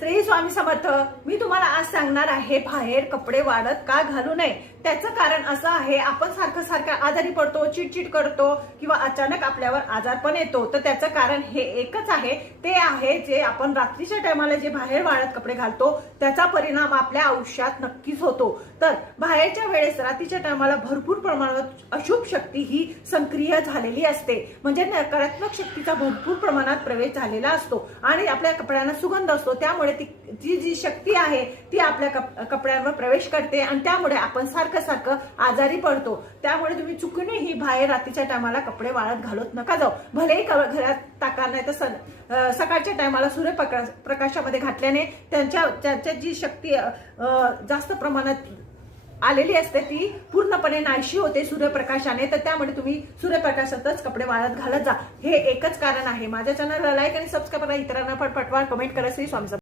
श्री स्वामी समर्थ. मी तुम्हाला आज सांगणार आहे बाहेर कपडे वाळत का घालू नये. त्याचं कारण असं आहे, आपण सारखं सारखं आजारी पडतो, चिडचिड करतो किंवा अचानक आपल्यावर आजारपण येतो. तर त्याचं कारण हे एकच आहे, ते आहे जे आपण रात्रीच्या टायमाला जे बाहेर वाळत कपडे घालतो त्याचा परिणाम आपल्या आयुष्यात नक्कीच होतो. तर बाहेरच्या वेळेस रात्रीच्या टायमाला भरपूर प्रमाणात अशुभ शक्ती ही सक्रिय झालेली असते, म्हणजे नकारात्मक शक्तीचा भरपूर प्रमाणात प्रवेश झालेला असतो आणि आपल्या कपड्यांना सुगंध असतो. त्यामुळे ती जी शक्ती आहे ती आपल्या कपड्यांवर प्रवेश करते आणि त्यामुळे आपण सारखं सारखं आजारी पडतो. त्यामुळे तुम्ही चुकूनही बाहेर रात्रीच्या टायमाला कपडे वाळत घालत नका जाऊ. भलेही घरात टाका, नाही तर सकाळच्या टायमाला सूर्यप्रकाशामध्ये घातल्याने त्यांच्या जी शक्ती जास्त प्रमाणात आलेली असते ती पूर्णपणे नाहीशी होते सूर्यप्रकाशाने. तर त्यामुळे तुम्ही सूर्यप्रकाशातच कपडे वाळत घालत जा. हे एकच कारण आहे. माझ्या चॅनलला लाईक आणि सबस्क्राईब करा, इतरांना पण पाठवा, कमेंट करा. श्री स्वामी समर्थ.